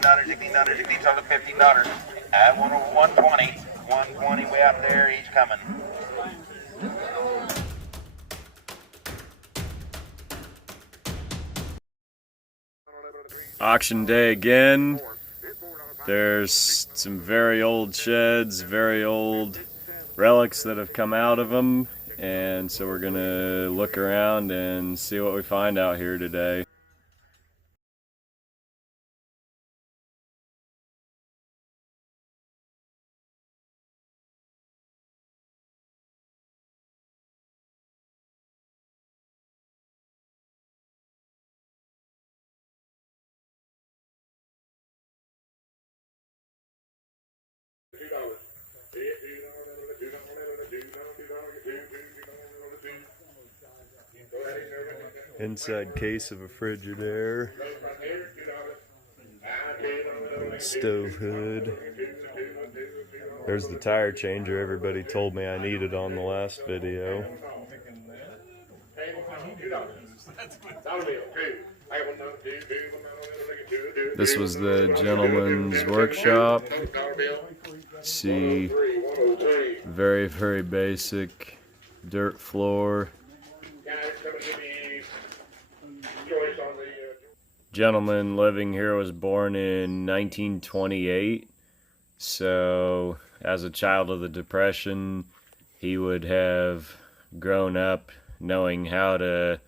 $16, $15. I want over 120. 120 way out there, he's coming. Auction day again. There's some very old sheds, very old relics that have come out of them, and so we're gonna look around and see what we find out here today. Inside case of a Frigidaire, stove hood. There's the tire changer everybody told me I needed on the last video. This was the gentleman's workshop. See, very, very basic dirt floor. Gentleman living here was born in 1928, so as a child of the Depression, he would have grown up knowing how to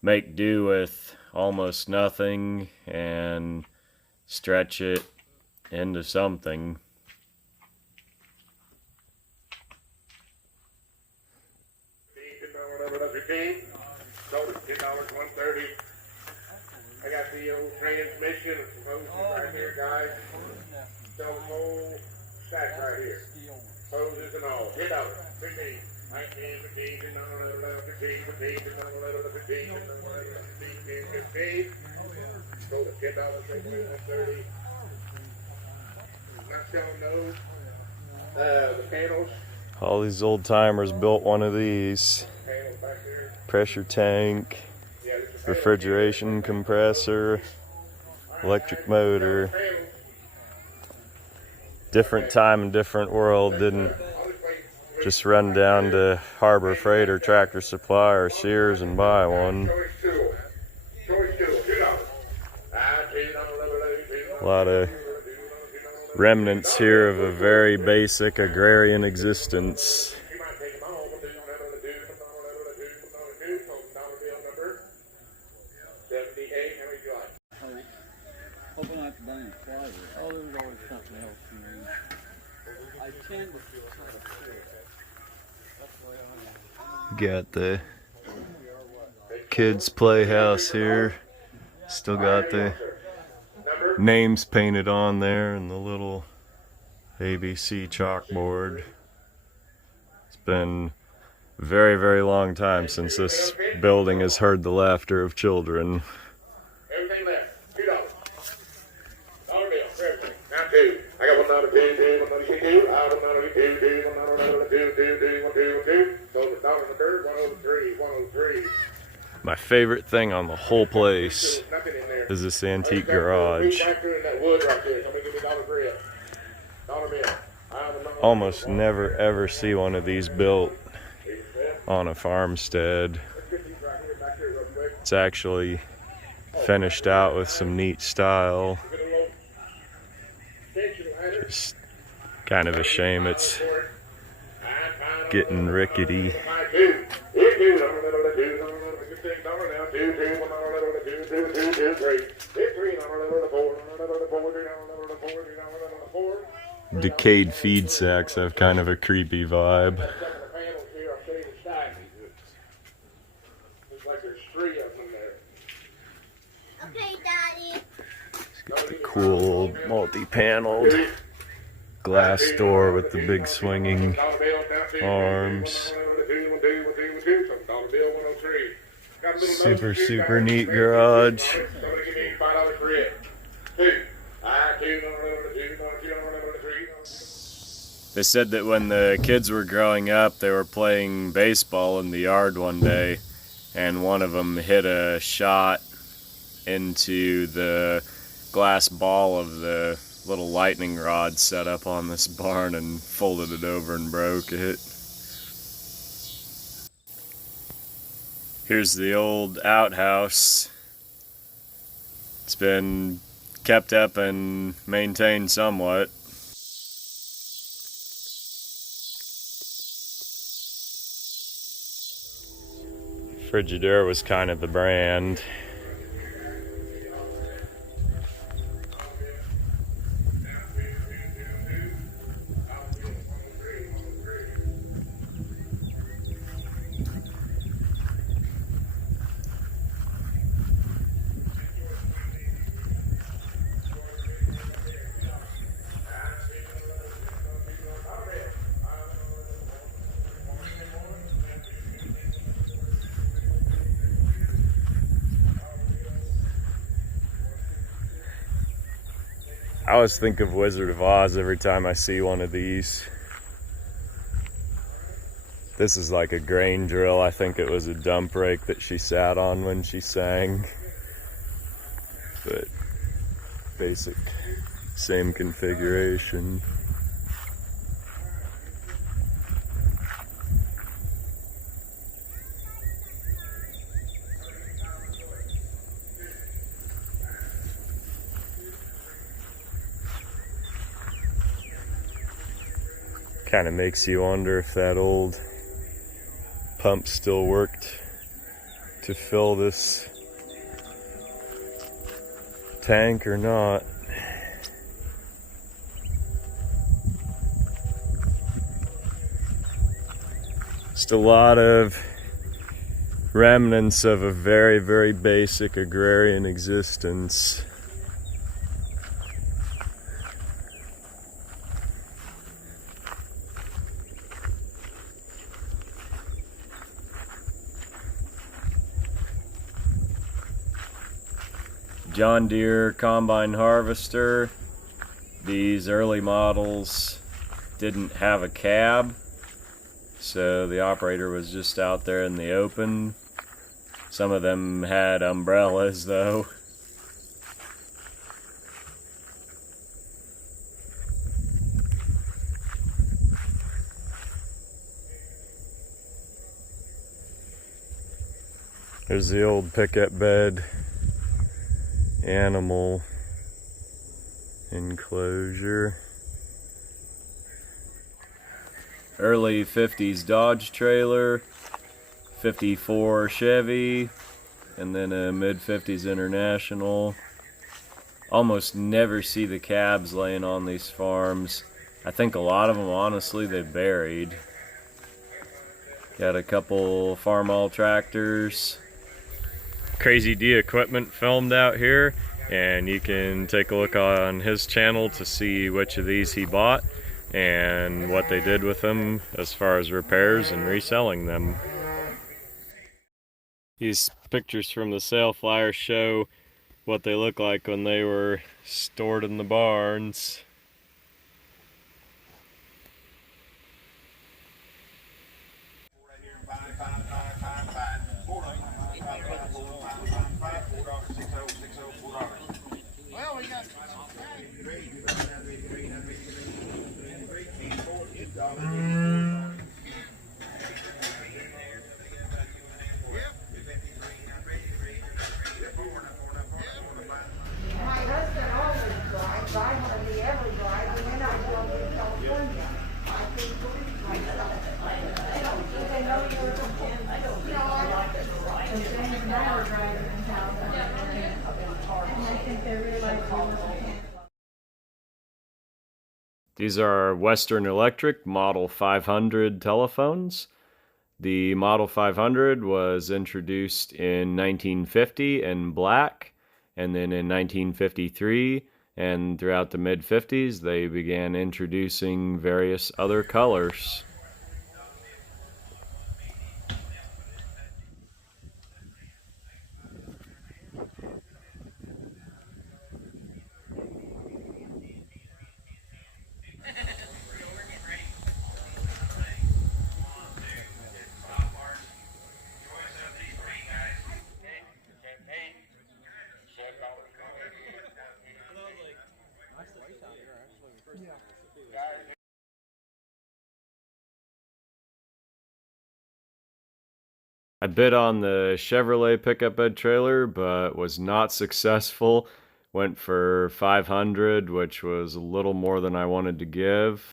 make do with almost nothing and stretch it into something. $10.130. I got the old transmission hoses right here, guys. Sell the whole stack right here. Hoses and all. $10. 15. 19, 15, 15, 15, 15, 15. Go to $10.30. Not selling those. The panels. All these old timers built one of these. Pressure tank, refrigeration compressor, electric motor. Different time and different world. Didn't just run down to Harbor Freight or Tractor Supply or Sears and buy one. A lot of remnants here of a very basic agrarian existence. Got the kids' playhouse here. Still got the names painted on there and the little ABC chalkboard. It's been a very, very long time since this building has heard the laughter of children. Everything left, $2. Dollar bill for everything. Now two. I got $1, $2, $1, $2, I got $1, $2, $1, $2, so the dollar in the dirt, 103, 103. My favorite thing on the whole place is this antique garage. Almost never ever see one of these built on a farmstead. It's actually finished out with some neat style. Just kind of a shame it's getting rickety. Decayed feed sacks have kind of a creepy vibe. It's got the cool multi-paneled glass door with the big swinging arms. Super, super neat garage. They said that when the kids were growing up, they were playing baseball in the yard one day, and one of them hit a shot into the glass ball of the little lightning rod set up on this barn and folded it over and broke it. Here's the old outhouse. It's been kept up and maintained somewhat. Frigidaire was kind of the brand. I always think of Wizard of Oz every time I see one of these. This is like a grain drill. I think it was a dump rake that she sat on when she sang. But basic, same configuration. Kind of makes you wonder if that old pump still worked to fill this tank or not. Just a lot of remnants of a very, very basic agrarian existence. John Deere combine harvester. These early models didn't have a cab, so the operator was just out there in the open. Some of them had umbrellas though. There's the old picket bed animal enclosure. Early 50s Dodge trailer, 54 Chevy, and then a mid 50s International. Almost never see the cabs laying on these farms. I think a lot of them, honestly, they buried. Got a couple Farmall tractors. Crazy D equipment filmed out here, and you can take a look on his channel to see which of these he bought and what they did with them as far as repairs and reselling them. These pictures from the sale flyer show what they look like when they were stored in the barns. These are Western Electric Model 500 telephones. The Model 500 was introduced in 1950 in black, and then in 1953 and throughout the mid-50s they began introducing various other colors. I bid on the Chevrolet pickup bed trailer, but was not successful. Went for 500, which was a little more than I wanted to give.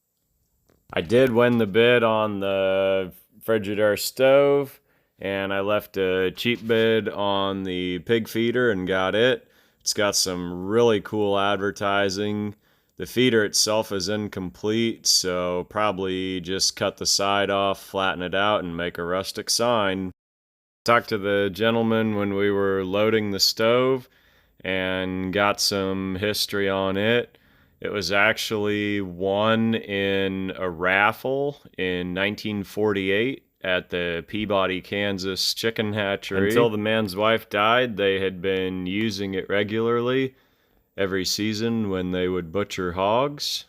I did win the bid on the Frigidaire stove, and I left a cheap bid on the pig feeder and got it. It's got some really cool advertising. The feeder itself is incomplete, so probably just cut the side off, flatten it out, and make a rustic sign. Talked to the gentleman when we were loading the stove and got some history on it. It was actually won in a raffle in 1948 at the Peabody, Kansas chicken hatchery. Until the man's wife died, they had been using it regularly every season when they would butcher hogs.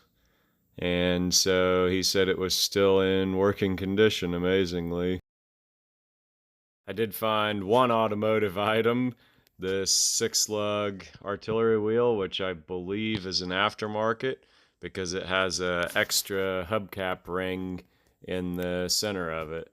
And so he said it was still in working condition, amazingly. I did find one automotive item, this 6-lug artillery wheel, which I believe is an aftermarket because it has an extra hubcap ring in the center of it.